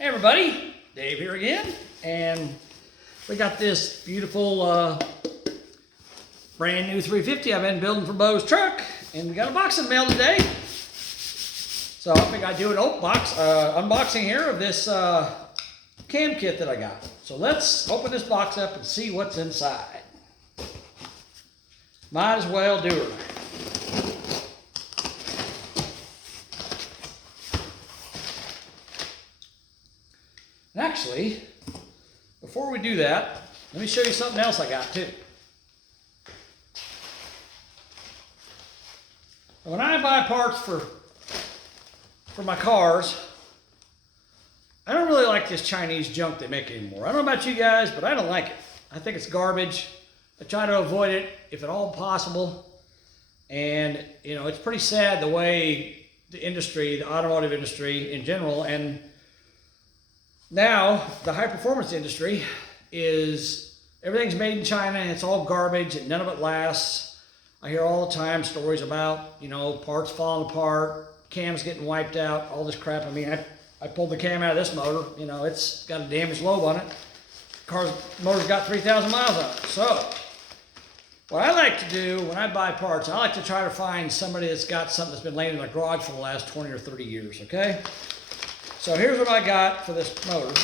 Hey everybody, Dave here again, and we got this beautiful brand new 350 I've been building for Bo's truck, and we got a box in the mail today. So I think I'd do an unboxing here of this cam kit that I got. So let's open this box up and see what's inside. Might as well do it. And actually, before we do that, let me show you something else I got too. When I buy parts for my cars, I don't really like this Chinese junk they make anymore. I don't know about you guys, but I don't like it. I think it's garbage. I try to avoid it if at all possible. And, you know, it's pretty sad the way the industry, the automotive industry in general, and now the high performance industry is, everything's made in China and it's all garbage and none of it lasts. I hear all the time stories about, you know, parts falling apart, cams getting wiped out, all this crap. I mean, I pulled the cam out of this motor, you know, it's got a damaged lobe on it. Motor's got 3,000 miles on it. So what I like to do when I buy parts, I like to try to find somebody that's got something that's been laying in their garage for the last 20 or 30 years, okay? So here's what I got for this motor.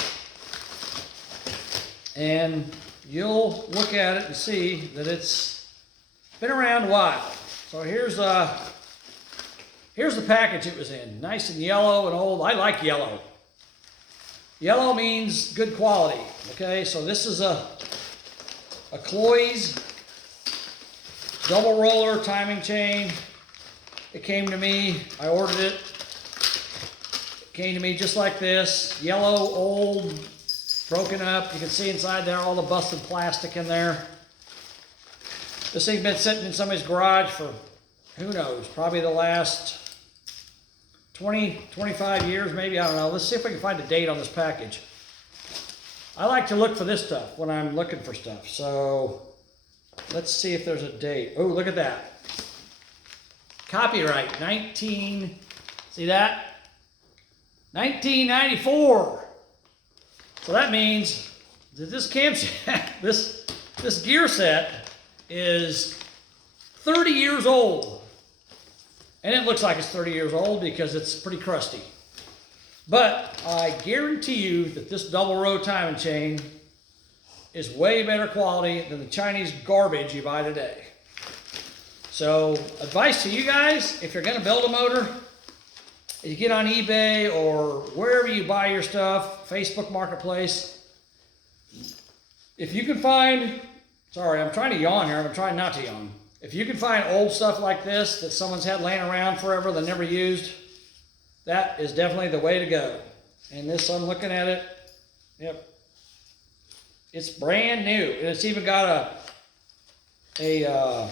And you'll look at it and see that it's been around a while. So here's the package it was in. Nice and yellow and old. I like yellow. Yellow means good quality, okay? So this is a Cloy's double roller timing chain. It came to me, I ordered it. Came to me just like this, yellow, old, broken up. You can see inside there all the busted plastic in there. This thing's been sitting in somebody's garage for, who knows, probably the last 20, 25 years maybe, I don't know. Let's see if we can find a date on this package. I like to look for this stuff when I'm looking for stuff. So let's see if there's a date. Oh, look at that. Copyright, see that? 1994. So that means that this camshaft, this gear set is 30 years old. And it looks like it's 30 years old because it's pretty crusty. But I guarantee you that this double row timing chain is way better quality than the Chinese garbage you buy today. So advice to you guys, if you're gonna build a motor, you get on eBay or wherever you buy your stuff, Facebook Marketplace, if you can find, sorry, I'm trying to yawn here, I'm trying not to yawn. If you can find old stuff like this that someone's had laying around forever that never used, that is definitely the way to go. And this, I'm looking at it, yep, it's brand new. And it's even got a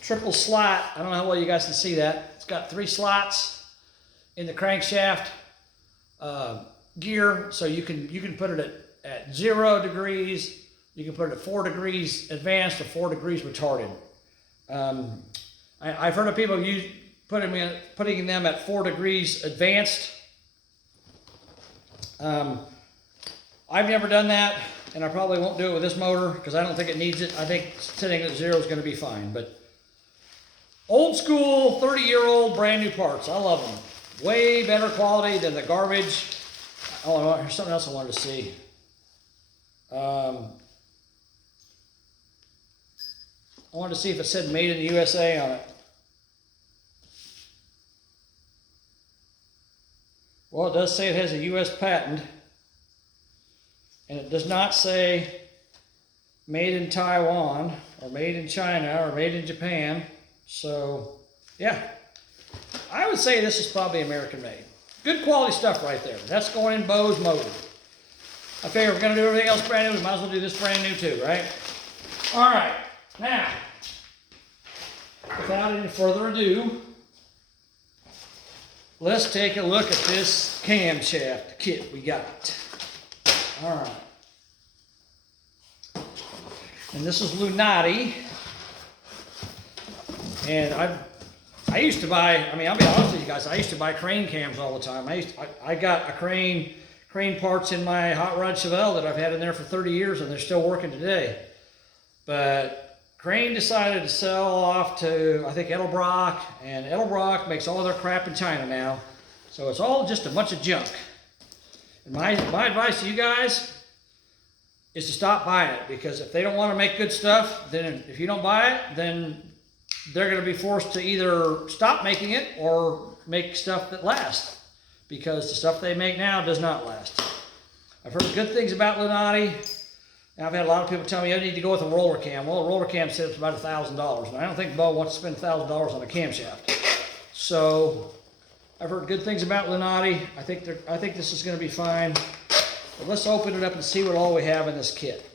triple slot. I don't know how well you guys can see that. It's got 3 slots in the crankshaft gear, so you can put it at 0 degrees. You can put it at 4 degrees advanced or 4 degrees retarded. I've heard of people putting them at 4 degrees advanced. I've never done that, and I probably won't do it with this motor because I don't think it needs it. I think sitting at 0 is going to be fine. But old school, 30-year-old, brand new parts. I love them. Way better quality than the garbage. Oh, here's something else I wanted to see. I wanted to see if it said made in the USA on it. Well, it does say it has a US patent. And it does not say made in Taiwan or made in China or made in Japan. So, yeah, I would say this is probably American made. Good quality stuff right there. That's going in Bo's motor. I figure we're going to do everything else brand new. We might as well do this brand new too, right? All right, now, without any further ado, let's take a look at this camshaft kit we got. All right. And this is Lunati. And I've I used to buy, I mean, I'll be honest with you guys, I used to buy crane cams all the time. I got a crane parts in my hot rod Chevelle that I've had in there for 30 years and they're still working today. But Crane decided to sell off to, I think, Edelbrock, and Edelbrock makes all of their crap in China now. So it's all just a bunch of junk. And my advice to you guys is to stop buying it, because if they don't want to make good stuff, then if you don't buy it, then they're going to be forced to either stop making it or make stuff that lasts, because the stuff they make now does not last. I've heard good things about Lunati. And I've had a lot of people tell me I need to go with a roller cam. Well, a roller cam says it's about $1,000, and I don't think Bo wants to spend $1,000 on a camshaft. So I've heard good things about Lunati. I think this is going to be fine. But let's open it up and see what all we have in this kit.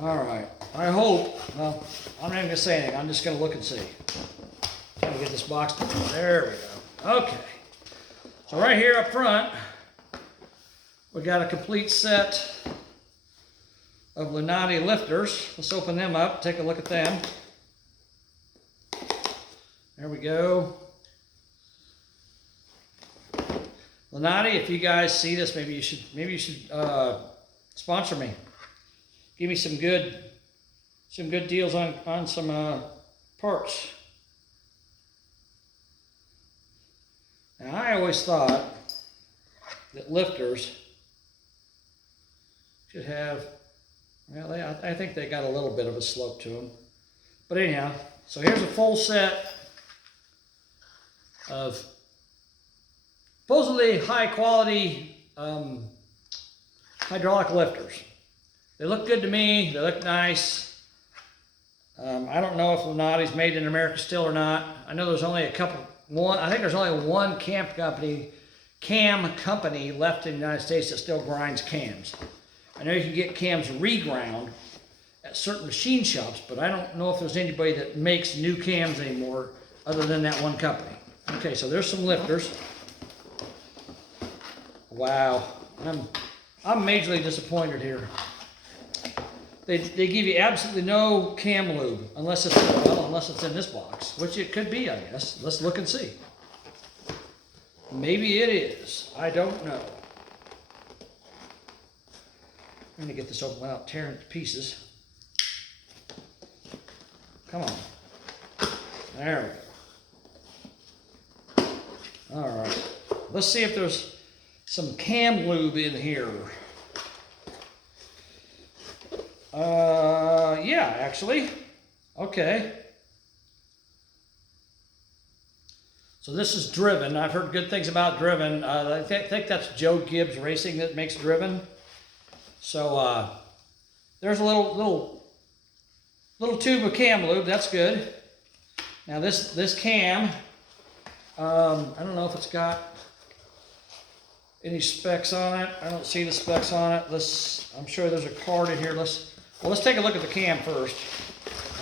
All right. I hope. Well, I'm not even going to say anything. I'm just going to look and see. Trying to get this box done. There we go. Okay. So right here up front, we got a complete set of Lunati lifters. Let's open them up, take a look at them. There we go. Lunati, if you guys see this, maybe you should sponsor me. Give me some good deals on some parts. Now, I always thought that lifters should have, well, I think they got a little bit of a slope to them. But anyhow, so here's a full set of supposedly high quality hydraulic lifters. They look good to me, they look nice. I don't know if Lunati's made in America still or not. I know there's only I think there's only one cam company left in the United States that still grinds cams. I know you can get cams reground at certain machine shops, but I don't know if there's anybody that makes new cams anymore other than that one company. Okay, so there's some lifters. Wow, I'm majorly disappointed here. They give you absolutely no cam lube unless it's in this box, which it could be, I guess. Let's look and see. Maybe it is. I don't know. I'm going to get this open without tearing it to pieces. Come on. There we go. All right. Let's see if there's some cam lube in here. Yeah, actually. Okay. So this is Driven. I've heard good things about Driven. I think that's Joe Gibbs Racing that makes Driven. So there's a little tube of cam lube. That's good. Now this cam, I don't know if it's got any specs on it. I don't see the specs on it. I'm sure there's a card in here. Let's take a look at the cam first.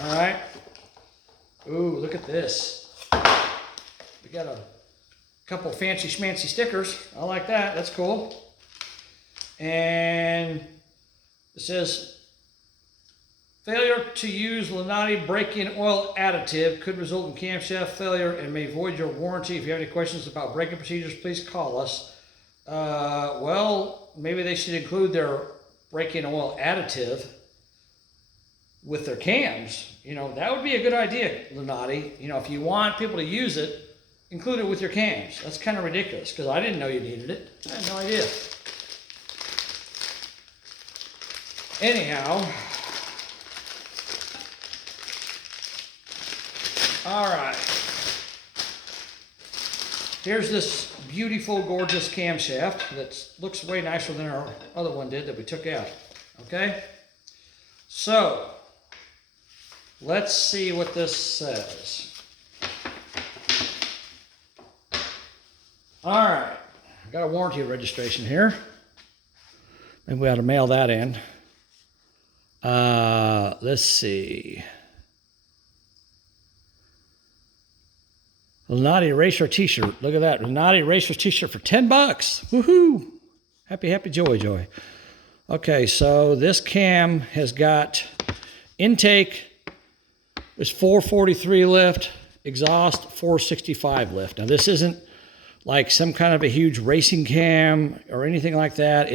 All right. Ooh, look at this. We got a couple fancy schmancy stickers. I like that. That's cool. And it says, failure to use Lunati break-in oil additive could result in camshaft failure and may void your warranty. If you have any questions about braking procedures, please call us. Well, maybe they should include their break-in oil additive with their cams. You know, that would be a good idea, Lunati. You know, if you want people to use it, include it with your cams. That's kind of ridiculous, because I didn't know you needed it. I had no idea. Anyhow, all right. Here's this beautiful, gorgeous camshaft that looks way nicer than our other one did that we took out. Okay? So, let's see what this says. All right. I got a warranty registration here. Maybe we ought to mail that in. Let's see. Lunati Racer t-shirt. Look at that. Lunati Racer t-shirt for $10. Woohoo! Happy, happy, joy, joy. Okay, so this cam has got intake There's 443 lift, exhaust 465 lift. Now this isn't like some kind of a huge racing cam or anything like that.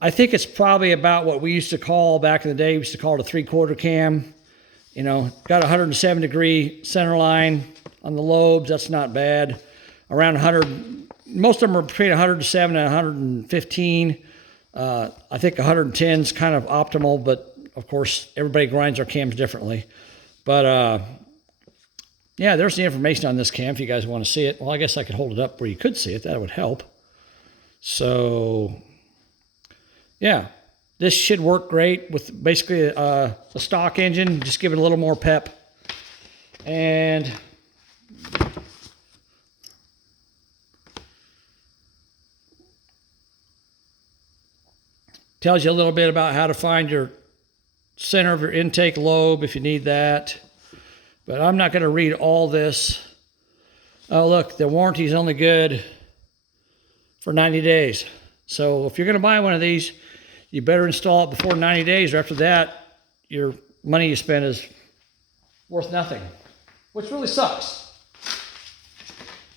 I think it's probably about what we used to call back in the day. We used to call it a 3/4 cam. You know, got a 107-degree center line on the lobes. That's not bad. Around 100, most of them are between 107 and 115. I think 110 is kind of optimal, but of course, everybody grinds their cams differently. But yeah, there's the information on this cam if you guys want to see it. Well, I guess I could hold it up where you could see it. That would help. So, yeah, this should work great with basically a stock engine. Just give it a little more pep. And tells you a little bit about how to find your center of your intake lobe if you need that. But I'm not going to read all this. Oh, look, the warranty is only good for 90 days. So if you're going to buy one of these, you better install it before 90 days, or after that, your money you spend is worth nothing, which really sucks.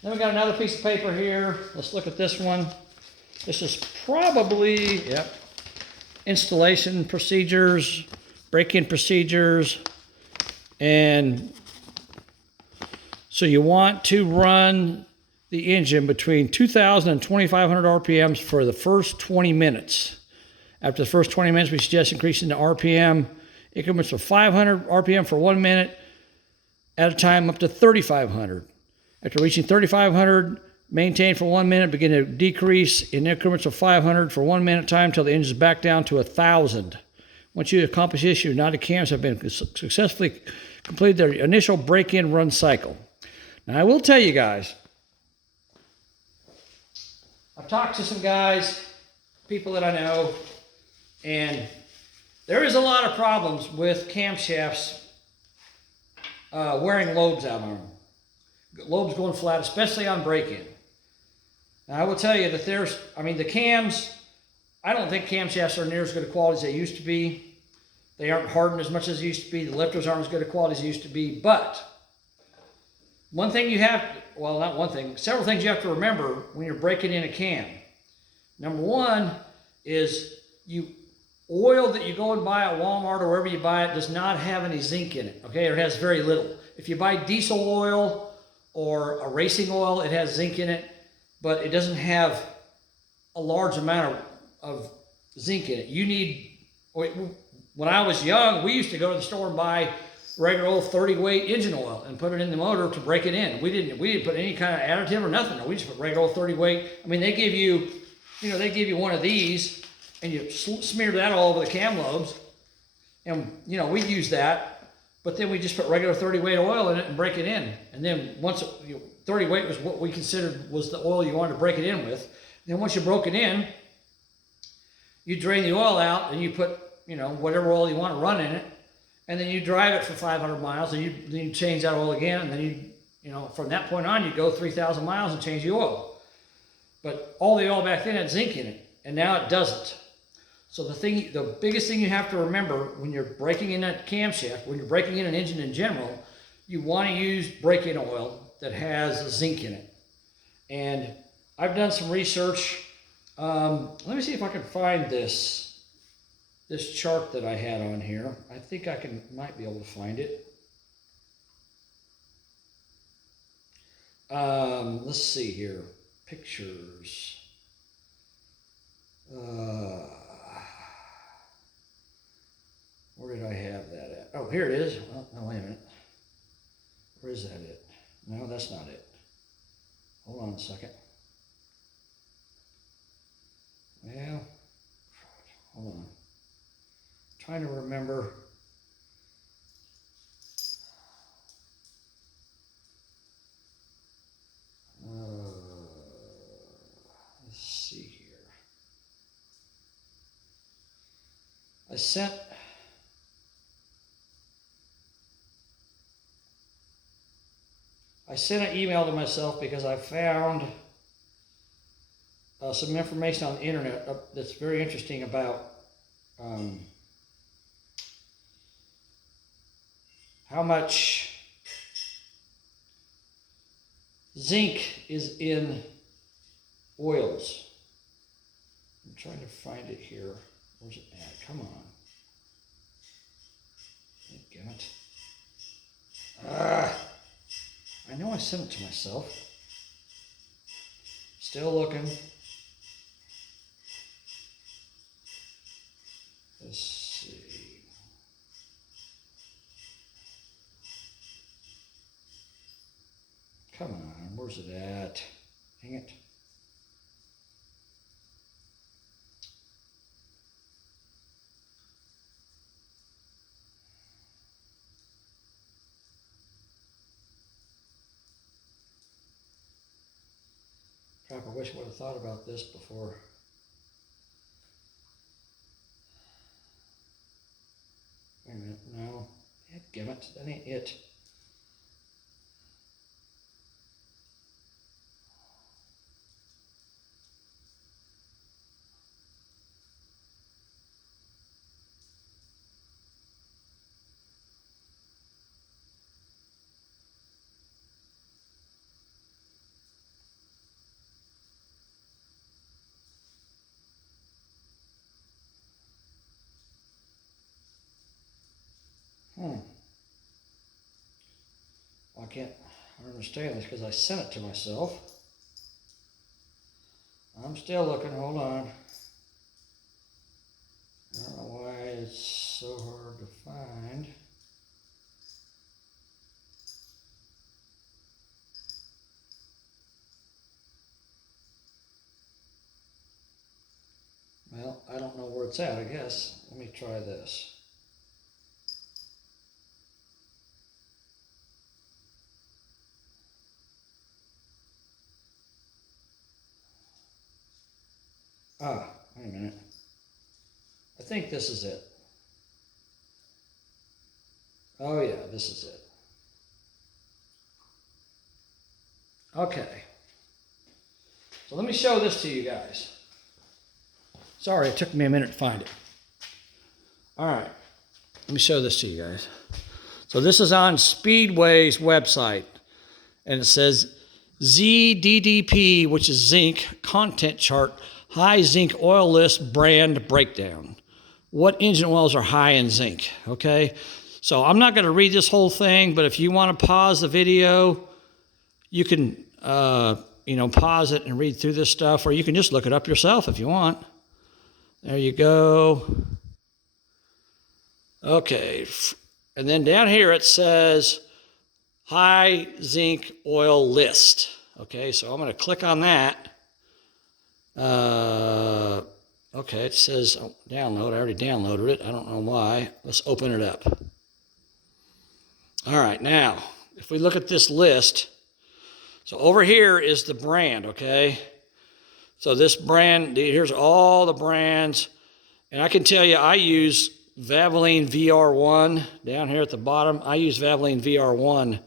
Then we got another piece of paper here. Let's look at this one. This is probably, yep, installation procedures, break-in procedures, and so you want to run the engine between 2,000 and 2,500 RPMs for the first 20 minutes. After the first 20 minutes, we suggest increasing the RPM increments of 500 RPM for 1 minute at a time up to 3,500. After reaching 3,500, maintain for 1 minute, begin to decrease in increments of 500 for 1 minute time until the engine is back down to 1,000. Once you accomplish this, your Lunati cams have been successfully completed their initial break-in run cycle. Now, I will tell you guys, I've talked to some guys, people that I know, and there is a lot of problems with camshafts wearing lobes out on them. Lobes going flat, especially on break-in. Now, I will tell you that the cams, I don't think camshafts are near as good a quality as they used to be. They aren't hardened as much as they used to be. The lifters aren't as good a quality as they used to be. But one thing you have, well, not one thing, several things you have to remember when you're breaking in a cam. Number one is oil that you go and buy at Walmart or wherever you buy it does not have any zinc in it, okay? Or it has very little. If you buy diesel oil or a racing oil, it has zinc in it, but it doesn't have a large amount of zinc in it. You need, when I was young, we used to go to the store and buy regular old 30-weight engine oil and put it in the motor to break it in. We didn't put any kind of additive or nothing. We just put regular old 30-weight. I mean, they give you, they give you one of these, and you smear that all over the cam lobes, and we use that. But then we just put regular 30-weight oil in it and break it in. And then once 30-weight was what we considered was the oil you wanted to break it in with. And then once you broke it in, you drain the oil out and you put whatever oil you want to run in it, and then you drive it for 500 miles, and then you change that oil again, and then from that point on you go 3,000 miles and change the oil. But all the oil back then had zinc in it, and now it doesn't. So the biggest thing you have to remember when you're breaking in that camshaft, when you're breaking in an engine in general, you want to use break-in oil that has zinc in it. And I've done some research. Let me see if I can find this chart that I had on here. I think I might be able to find it. Let's see here. Pictures. Where did I have that at? Oh, here it is. Well, no, wait a minute. Where is that it? No, that's not it. Hold on a second. Well, hold on. Trying to remember. Let's see here. I sent an email to myself because I found some information on the internet that's very interesting about how much zinc is in oils. I'm trying to find it here. Where's it at? Come on. Damn it. I know I sent it to myself. Still looking. Let's see. Come on, where's it at? Dang it. Crap, I wish I would have thought about this before. Wait a minute, no. Damn it, that ain't it. Well, I don't understand this because I sent it to myself. I'm still looking, hold on. I don't know why it's so hard to find. Well, I don't know where it's at, I guess. Let me try this. Wait a minute. I think this is it. Oh yeah, this is it. Okay. So let me show this to you guys. Sorry, it took me a minute to find it. All right. Let me show this to you guys. So this is on Speedway's website, and it says ZDDP, which is zinc, content chart, high zinc oil list brand breakdown. What engine oils are high in zinc, okay? So I'm not gonna read this whole thing, but if you wanna pause the video, you can pause it and read through this stuff, or you can just look it up yourself if you want. There you go. Okay, and then down here it says high zinc oil list. Okay, so I'm gonna click on that. Okay, it says download. I already downloaded it. I don't know why. Let's open it up. All right, now, if we look at this list, so over here is the brand, okay? So this brand, here's all the brands. And I can tell you, I use Valvoline VR1 down here at the bottom. I use Valvoline VR1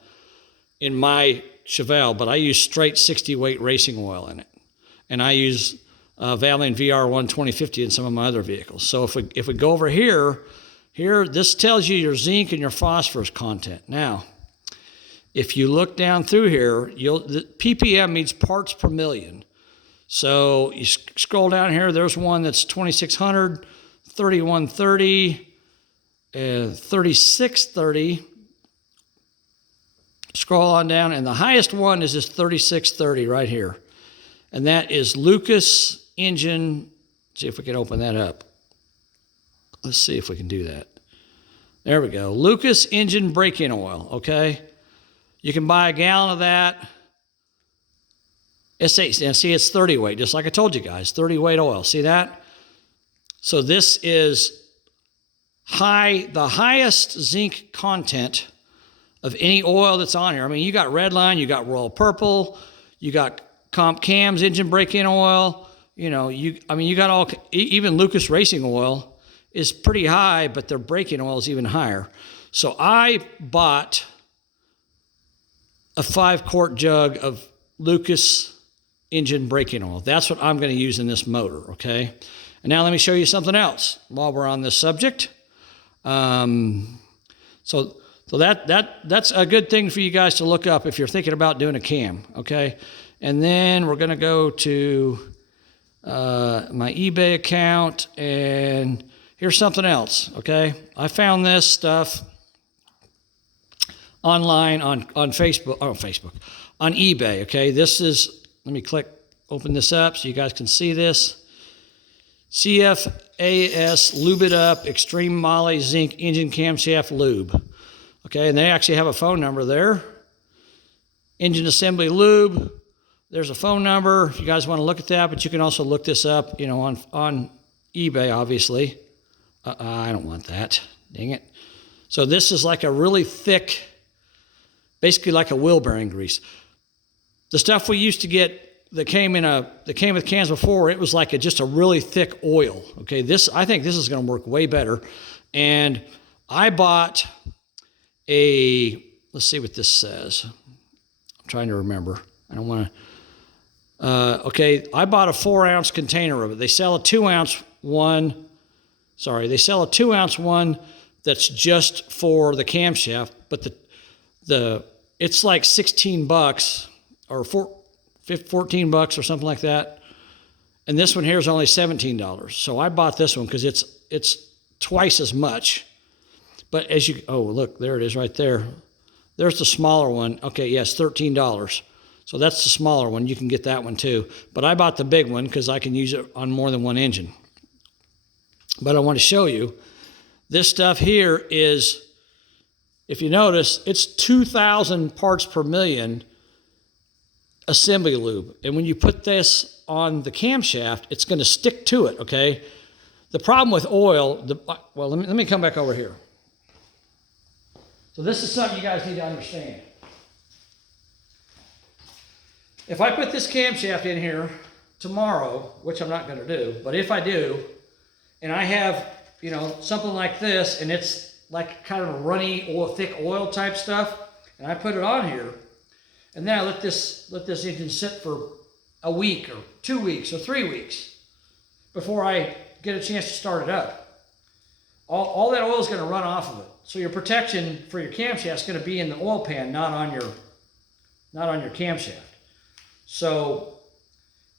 in my Chevelle, but I use straight 60 weight racing oil in it. And I use Valvoline VR1 2050 in some of my other vehicles. So if we go over here, this tells you your zinc and your phosphorus content. Now, if you look down through here, the ppm means parts per million. So you scroll down here, there's one that's 2600, 3130, and 3630. Scroll on down, and the highest one is this 3630 right here. And that is Lucas engine. See if we can open that up. Let's see if we can do that. There we go. Lucas engine braking oil, okay? You can buy a gallon of that. It's 8, and see, it's 30 weight, just like I told you guys, 30 weight oil. See that? So this is the highest zinc content of any oil that's on here. I mean, you got Redline, you got Royal Purple, you got Cam's engine braking oil. You got all, even Lucas Racing Oil is pretty high, but their braking oil is even higher. So I bought a 5-quart jug of Lucas engine braking oil. That's what I'm going to use in this motor, okay? And now let me show you something else while we're on this subject. So So that's a good thing for you guys to look up if you're thinking about doing a cam, okay? And then we're gonna go to my eBay account, and here's something else, okay? I found this stuff online on Facebook, on eBay, okay? This is, let me open this up so you guys can see this. CFAS Lube It Up Extreme Moly Zinc Engine Camshaft Lube. Okay, and they actually have a phone number there. Engine Assembly Lube. There's a phone number if you guys want to look at that, but you can also look this up, you know, on eBay, obviously. I don't want that. Dang it. So this is like a really thick, basically like a wheel bearing grease. The stuff we used to get that came with cans before, it was like just a really thick oil. Okay, I think this is going to work way better. And I bought let's see what this says. I'm trying to remember. I don't want to. Okay, I bought a 4-ounce container of it. They sell a 2-ounce one. Sorry, they sell a 2-ounce one that's just for the camshaft, but it's like $16 or $14 or something like that. And this one here is only $17. So I bought this one because it's twice as much. But oh, look, there it is right there. There's the smaller one. Okay, yes, $13. So that's the smaller one. You can get that one too. But I bought the big one because I can use it on more than one engine. But I want to show you, this stuff here is, if you notice, it's 2,000 parts per million assembly lube. And when you put this on the camshaft, it's going to stick to it, okay? The problem with oil, well, let me come back over here. So this is something you guys need to understand. If I put this camshaft in here tomorrow, which I'm not going to do, but if I do, and I have, you know, something like this, and it's like kind of a runny, thick oil type stuff, and I put it on here, and then I let this engine sit for a week or 2 weeks or 3 weeks before I get a chance to start it up. All that oil is going to run off of it. So your protection for your camshaft is going to be in the oil pan, not on your camshaft. So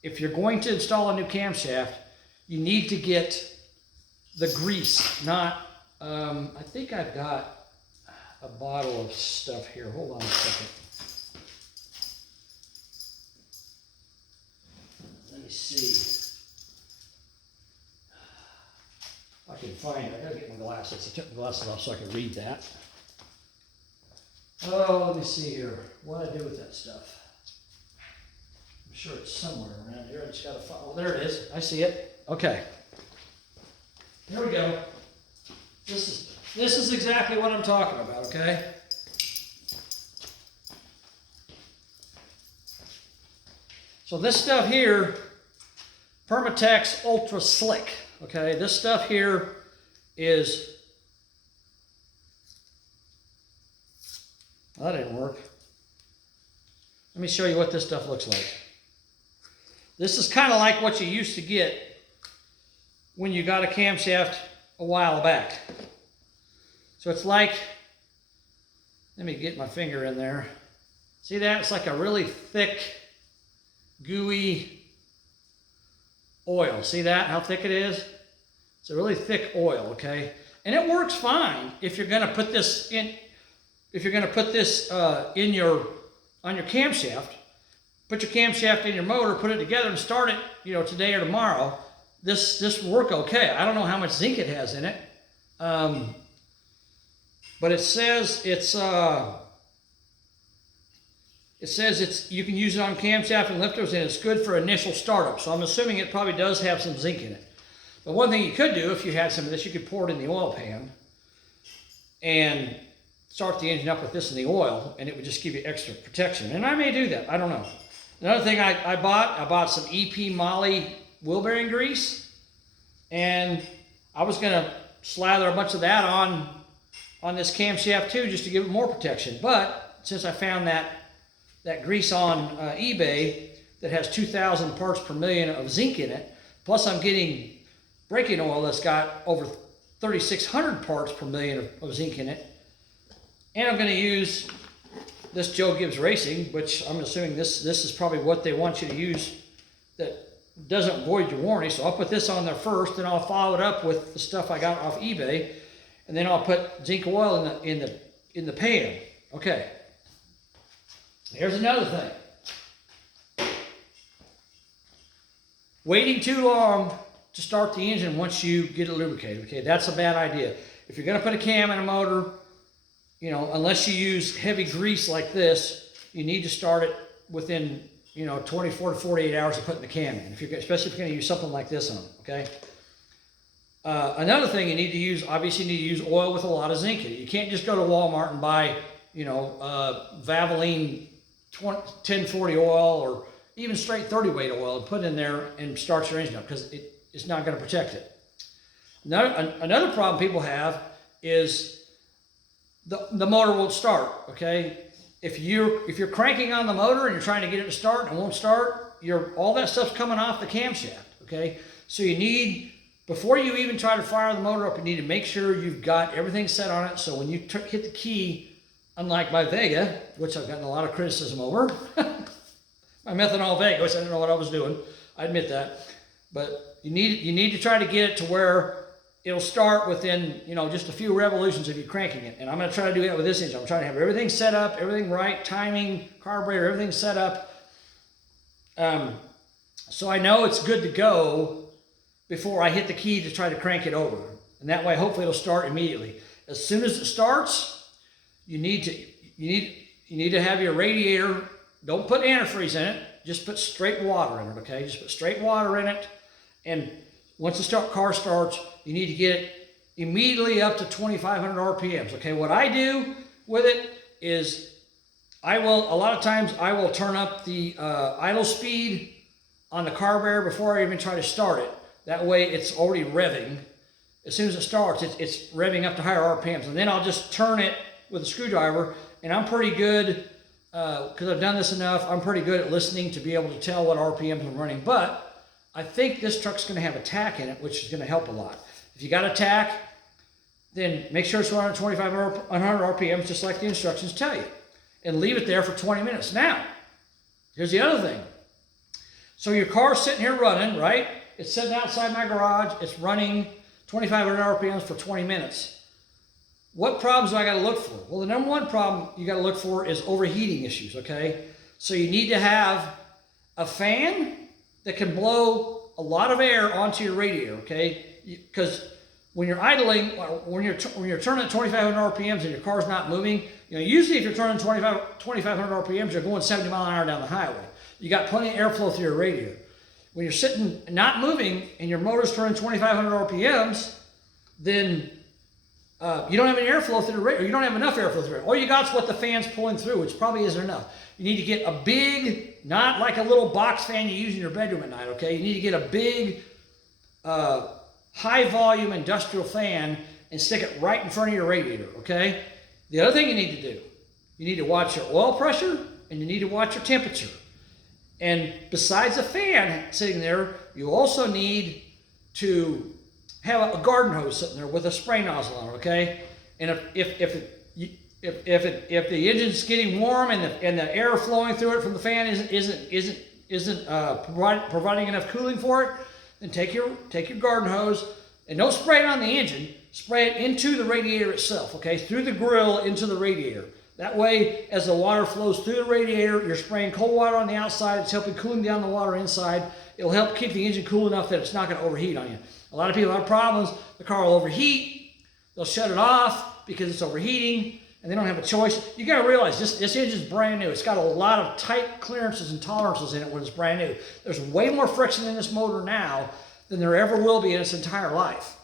if you're going to install a new camshaft, you need to get the grease, not, I think I've got a bottle of stuff here. Hold on a second. Let me see. I can find it. I gotta get my glasses. I took my glasses off so I can read that. Oh, let me see here. What do I do with that stuff? I'm sure it's somewhere around here. I just gotta find. Oh, there it is. I see it. Okay. Here we go. This is exactly what I'm talking about. Okay. So this stuff here, Permatex Ultra Slick. Okay, this stuff here is, well, that didn't work. Let me show you what this stuff looks like. This is kind of like what you used to get when you got a camshaft a while back. So it's like, let me get my finger in there. See that? It's like a really thick, gooey oil. See that? How thick it is? It's a really thick oil, okay? And it works fine if you're going to put this in. If you're going to put this on your camshaft, put your camshaft in your motor, put it together, and start it, you know, today or tomorrow. This will work okay. I don't know how much zinc it has in it, but it says you can use it on camshaft and lifters, and it's good for initial startup. So I'm assuming it probably does have some zinc in it. But one thing you could do, if you had some of this, you could pour it in the oil pan and start the engine up with this in the oil, and it would just give you extra protection. And I may do that. I don't know. Another thing I bought some EP Moly wheel bearing grease, and I was going to slather a bunch of that on this camshaft too, just to give it more protection. But since I found that grease on eBay that has 2,000 parts per million of zinc in it, plus I'm getting braking oil that's got over 3,600 parts per million of zinc in it, And I'm going to use this Joe Gibbs Racing, which I'm assuming this is probably what they want you to use that doesn't void your warranty. So I'll put this on there first, and I'll follow it up with the stuff I got off eBay, and then I'll put zinc oil in the pan. Okay. Here's another thing. Waiting too long to start the engine once you get it lubricated. Okay, that's a bad idea. If you're going to put a cam in a motor, you know, unless you use heavy grease like this, you need to start it within, you know, 24 to 48 hours of putting the cam in. Especially if you're going to use something like this on it. Okay. Another thing you need to use, obviously, you need to use oil with a lot of zinc in it. You can't just go to Walmart and buy, you know, Valvoline 1040 oil or even straight 30 weight oil and put in there and start your engine up, because it's not going to protect it. Another problem people have is the motor won't start. Okay, if you're cranking on the motor and you're trying to get it to start and it won't start, all that stuff's coming off the camshaft. Okay, so you need, before you even try to fire the motor up, you need to make sure you've got everything set on it. So when you hit the key, unlike my Vega, which I've gotten a lot of criticism over, my methanol Vega, which I didn't know what I was doing, I admit that, but you need to try to get it to where it'll start within, you know, just a few revolutions of you cranking it. And I'm going to try to do that with this engine. I'm trying to have everything set up, everything right, timing, carburetor, everything set up. So I know it's good to go before I hit the key to try to crank it over. And that way, hopefully it'll start immediately. As soon as it starts, you need to have your radiator. Don't put antifreeze in it. Just put straight water in it, okay? Just put straight water in it. And once the car starts, you need to get it immediately up to 2,500 RPMs, okay? What I do with it is a lot of times I will turn up the idle speed on the carburetor before I even try to start it. That way it's already revving. As soon as it starts, it's revving up to higher RPMs. And then I'll just turn it with a screwdriver, and I'm pretty good, because I've done this enough, I'm pretty good at listening to be able to tell what RPMs I'm running. But I think this truck's going to have a tack in it, which is going to help a lot. If you got a tack, then make sure it's running at 2,500 RPMs, just like the instructions tell you. And leave it there for 20 minutes. Now, here's the other thing. So your car's sitting here running, right? It's sitting outside my garage. It's running 2,500 RPMs for 20 minutes. What problems do I got to look for? Well, the number one problem you got to look for is overheating issues, okay? So you need to have a fan that can blow a lot of air onto your radiator, okay? Because when you're idling, when you're turning at 2,500 RPMs and your car's not moving, you know, usually if you're turning 2,500 RPMs, you're going 70 miles an hour down the highway. You got plenty of airflow through your radiator. When you're sitting not moving and your motor's turning 2,500 RPMs, then you don't have any airflow through the radiator. You don't have enough airflow through it. All you got is what the fan's pulling through, which probably isn't enough. You need to get a big, not like a little box fan you use in your bedroom at night, okay? You need to get a big, high volume industrial fan and stick it right in front of your radiator, okay? The other thing you need to do, you need to watch your oil pressure and you need to watch your temperature. And besides the fan sitting there, you also need to have a garden hose sitting there with a spray nozzle on it, okay? And if the engine's getting warm and the air flowing through it from the fan isn't providing enough cooling for it, then take your garden hose and don't spray it on the engine. Spray it into the radiator itself, okay? Through the grill into the radiator. That way, as the water flows through the radiator, you're spraying cold water on the outside. It's helping cooling down the water inside. It'll help keep the engine cool enough that it's not going to overheat on you. A lot of people have problems. The car will overheat. They'll shut it off because it's overheating, and they don't have a choice. You got to realize this engine's brand new. It's got a lot of tight clearances and tolerances in it when it's brand new. There's way more friction in this motor now than there ever will be in its entire life.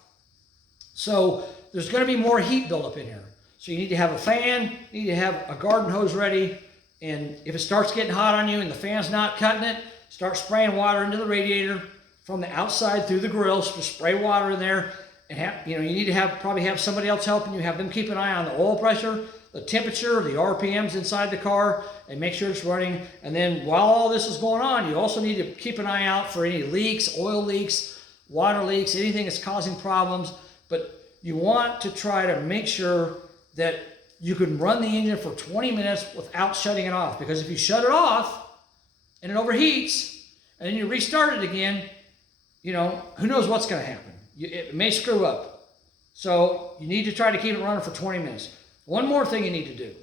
So there's going to be more heat buildup in here. So you need to have a fan, you need to have a garden hose ready, and if it starts getting hot on you and the fan's not cutting it, start spraying water into the radiator from the outside through the grill. So just spray water in there, and you need to probably have somebody else helping you. Have them keep an eye on the oil pressure, the temperature, the RPMs inside the car, and make sure it's running. And then while all this is going on, you also need to keep an eye out for any leaks, oil leaks, water leaks, anything that's causing problems. But you want to try to make sure that you can run the engine for 20 minutes without shutting it off. Because if you shut it off and it overheats and then you restart it again, you know, who knows what's going to happen. It may screw up. So you need to try to keep it running for 20 minutes. One more thing you need to do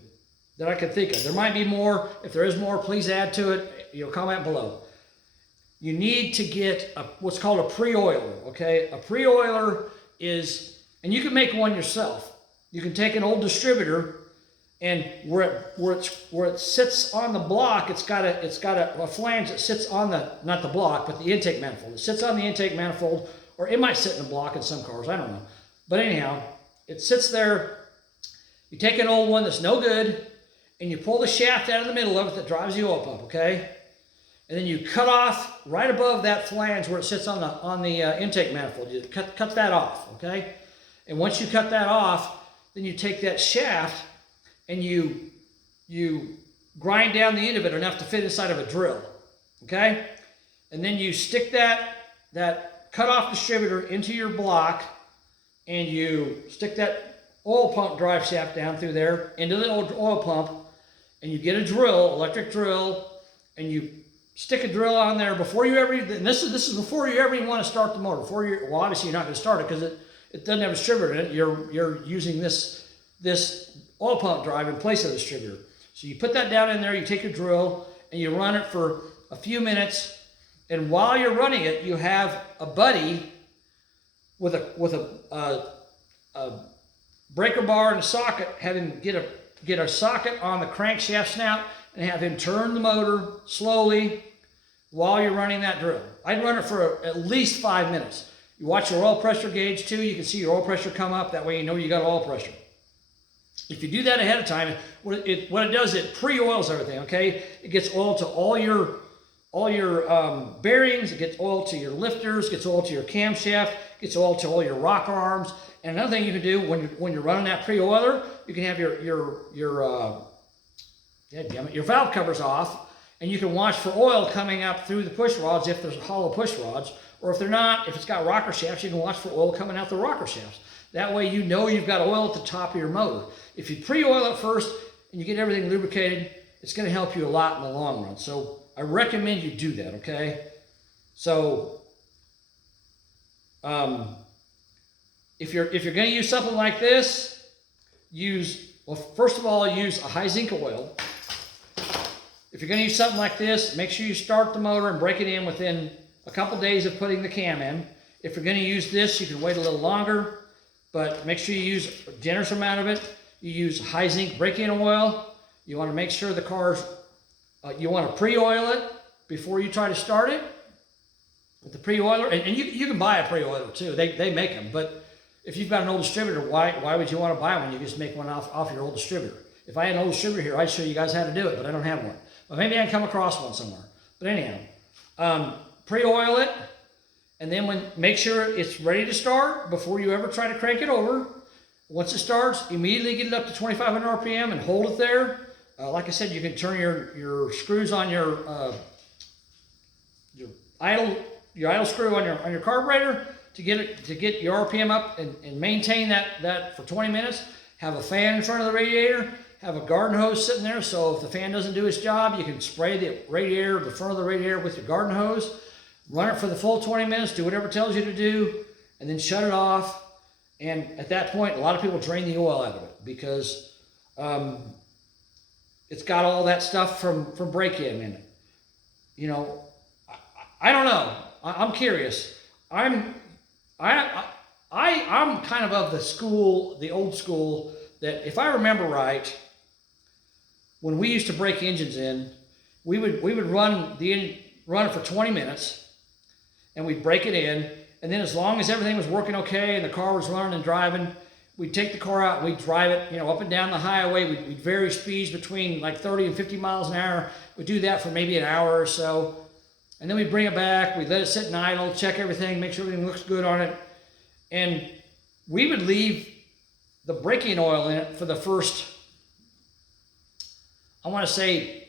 that I can think of. There might be more. If there is more, please add to it. You know, comment below. You need to get what's called a pre-oiler, okay? A pre-oiler is, and you can make one yourself. You can take an old distributor, and where it sits on the block, it's got a flange that sits on not the block, but the intake manifold. It sits on the intake manifold, or it might sit in the block in some cars, I don't know. But anyhow, it sits there. You take an old one that's no good, and you pull the shaft out of the middle of it that drives the oil pump, okay? And then you cut off right above that flange where it sits on the intake manifold. You cut that off, okay? And once you cut that off, then you take that shaft and you grind down the end of it enough to fit inside of a drill, okay? And then you stick that cut off distributor into your block, and you stick that oil pump drive shaft down through there into the oil pump, and you get a drill, electric drill, and you stick a drill on there before you ever, and this is before you ever even want to start the motor. Well, obviously you're not going to start it because it doesn't have a distributor in it. You're using this oil pump drive in place of the distributor. So you put that down in there, you take your drill, and you run it for a few minutes. And while you're running it, you have a buddy with a breaker bar and a socket. Have him get a socket on the crankshaft snout and have him turn the motor slowly while you're running that drill. I'd run it for at least 5 minutes. You watch your oil pressure gauge too. You can see your oil pressure come up. That way you know you got oil pressure. If you do that ahead of time, what it does, it pre-oils everything, okay? It gets oil to all your bearings. It gets oil to your lifters, gets oil to your camshaft, gets oil to all your rocker arms. And another thing you can do when you're running that pre-oiler, you can have your valve covers off, and you can watch for oil coming up through the push rods if there's hollow push rods, or if they're not, if it's got rocker shafts, you can watch for oil coming out the rocker shafts. That way you know you've got oil at the top of your motor. If you pre-oil it first and you get everything lubricated, it's going to help you a lot in the long run. So I recommend you do that, okay? So if you're going to use something like this, first of all, use a high zinc oil. If you're going to use something like this, make sure you start the motor and break it in within a couple days of putting the cam in. If you're going to use this, you can wait a little longer, but make sure you use a generous amount of it. You use high zinc break-in oil. You want to make sure the car's, you want to pre-oil it before you try to start it with the pre-oiler. And you can buy a pre-oiler too. They make them, but if you've got an old distributor, why would you want to buy one? You just make one off your old distributor. If I had an old distributor here, I'd show you guys how to do it, but I don't have one. But maybe I can come across one somewhere. But anyhow, pre-oil it, and then make sure it's ready to start before you ever try to crank it over. Once it starts, immediately get it up to 2,500 RPM and hold it there. Like I said, you can turn your screws on your idle screw on your carburetor to get your RPM up and maintain that for 20 minutes. Have a fan in front of the radiator. Have a garden hose sitting there, so if the fan doesn't do its job, you can spray the front of the radiator with your garden hose. Run it for the full 20 minutes, do whatever it tells you to do, and then shut it off. And at that point, a lot of people drain the oil out of it because it's got all that stuff from break-in in it. You know, I don't know. I'm curious. I'm kind of the old school, that if I remember right, when we used to break engines in, we would run it for 20 minutes, and we'd break it in, and then as long as everything was working okay and the car was running and driving, we'd take the car out and we'd drive it, you know, up and down the highway. We'd vary speeds between like 30 and 50 miles an hour. We'd do that for maybe an hour or so, and then we'd bring it back. We'd let it sit in idle, check everything, make sure everything looks good on it, and we would leave the break-in oil in it for the first, I want to say,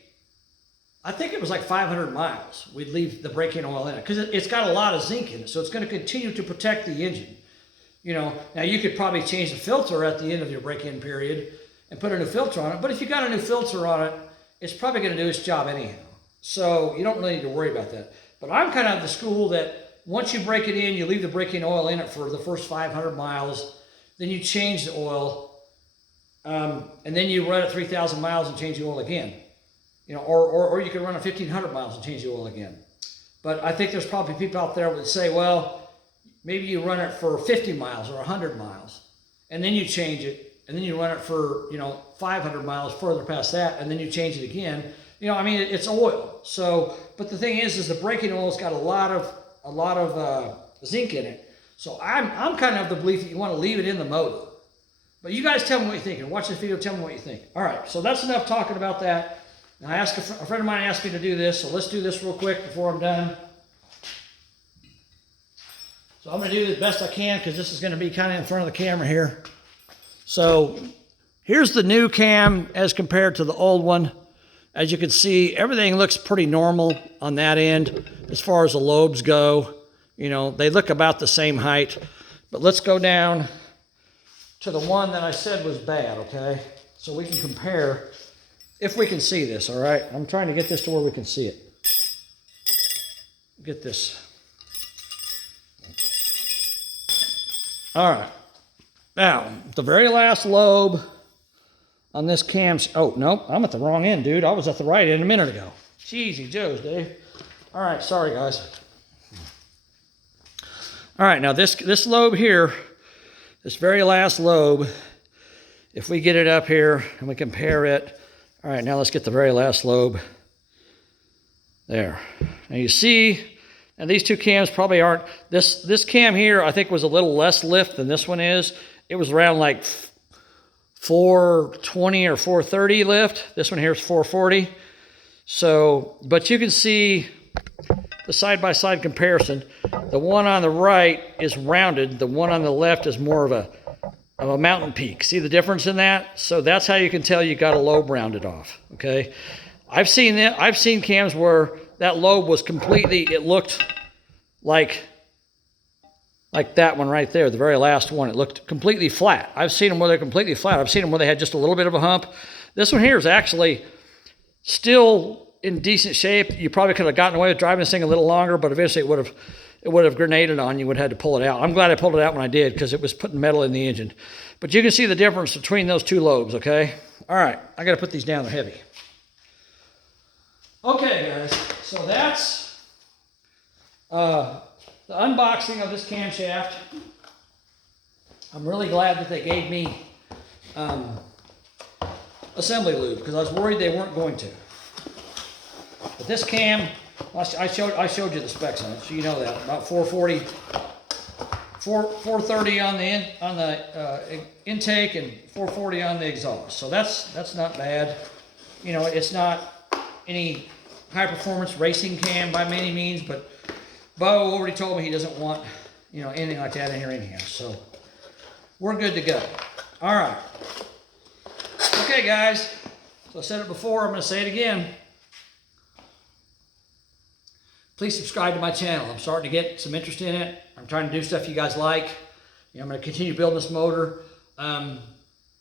I think it was like 500 miles. We'd leave the break-in oil in it because it's got a lot of zinc in it, so it's going to continue to protect the engine. You know, now you could probably change the filter at the end of your break-in period, and put a new filter on it. But if you got a new filter on it, it's probably going to do its job anyhow. So you don't really need to worry about that. But I'm kind of the school that once you break it in, you leave the braking oil in it for the first 500 miles. Then you change the oil. And then you run it 3,000 miles and change the oil again. You know, or you can run it 1,500 miles and change the oil again. But I think there's probably people out there that would say, well, maybe you run it for 50 miles or 100 miles, and then you change it, and then you run it for, you know, 500 miles further past that, and then you change it again. You know, I mean, it's oil. So, but the thing is the braking oil's got a lot of zinc in it. So I'm kind of the belief that you want to leave it in the motor. But you guys tell me what you think, and watch this video, tell me what you think. All right, so that's enough talking about that. And I asked a friend of mine asked me to do this, so let's do this real quick before I'm done. So I'm going to do the best I can because this is going to be kind of in front of the camera here. So here's the new cam as compared to the old one. As you can see, everything looks pretty normal on that end as far as the lobes go. You know, they look about the same height. But let's go down to the one that I said was bad, okay? So we can compare, if we can see this, all right? I'm trying to get this to where we can see it. Get this. All right. Now, the very last lobe on this cam, oh, nope, I'm at the wrong end, dude. I was at the right end a minute ago. Jeezy Joes, Dave. All right, sorry, guys. All right, now this lobe here, this very last lobe, if we get it up here and we compare it, all right, now let's get the very last lobe. There. Now you see, and these two cams probably aren't, this cam here I think was a little less lift than this one is. It was around like 420 or 430 lift. This one here is 440. So, but you can see the side-by-side comparison. The one on the right is rounded. The one on the left is more of a mountain peak. See the difference in that? So that's how you can tell you got a lobe rounded off, okay? I've seen cams where that lobe was completely, it looked like that one right there, the very last one. It looked completely flat. I've seen them where they're completely flat. I've seen them where they had just a little bit of a hump. This one here is actually still in decent shape. You probably could have gotten away with driving this thing a little longer, but eventually it would have grenaded on you. You would have had to pull it out. I'm glad I pulled it out when I did because it was putting metal in the engine. But you can see the difference between those two lobes, okay? All right, I got to put these down. They're heavy. Okay, guys, so that's the unboxing of this camshaft. I'm really glad that they gave me assembly lube because I was worried they weren't going to. But this cam, I showed you the specs on it, so you know that. About 440, 430 on the intake and 440 on the exhaust. So that's not bad. You know, it's not any high performance racing cam by any means, but Bo already told me he doesn't want, you know, anything like that in here anyhow. So we're good to go. All right. Okay, guys. So I said it before. I'm going to say it again. Please subscribe to my channel. I'm starting to get some interest in it. I'm trying to do stuff you guys like. You know, I'm going to continue building this motor. And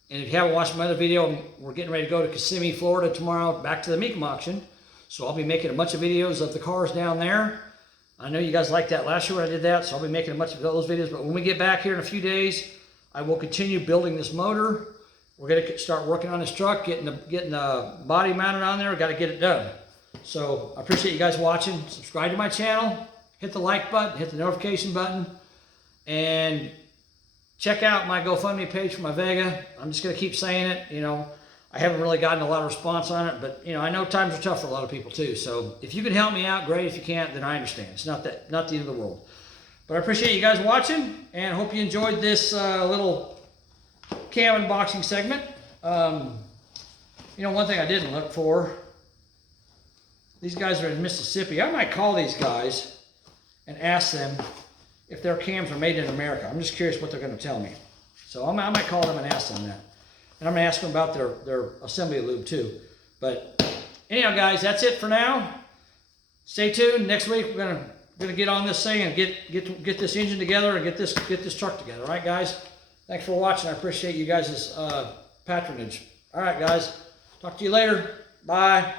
if you haven't watched my other video, we're getting ready to go to Kissimmee, Florida tomorrow, back to the Mecum auction. So I'll be making a bunch of videos of the cars down there. I know you guys liked that last year when I did that, so I'll be making a bunch of those videos. But when we get back here in a few days, I will continue building this motor. We're going to start working on this truck, getting the body mounted on there. We've got to get it done. So I appreciate you guys watching. Subscribe to my channel. Hit the like button. Hit the notification button. And check out my GoFundMe page for my Vega. I'm just going to keep saying it. You know, I haven't really gotten a lot of response on it. But, you know, I know times are tough for a lot of people too. So if you can help me out, great. If you can't, then I understand. It's not the end of the world. But I appreciate you guys watching. And I hope you enjoyed this little cam unboxing segment. You know, one thing I didn't look for. These guys are in Mississippi. I might call these guys and ask them if their cams are made in America. I'm just curious what they're going to tell me. So I might call them and ask them that. And I'm going to ask them about their assembly lube too. But anyhow, guys, that's it for now. Stay tuned. Next week we're going to get on this thing and get this engine together and get this truck together. All right, guys. Thanks for watching. I appreciate you guys' patronage. All right, guys. Talk to you later. Bye.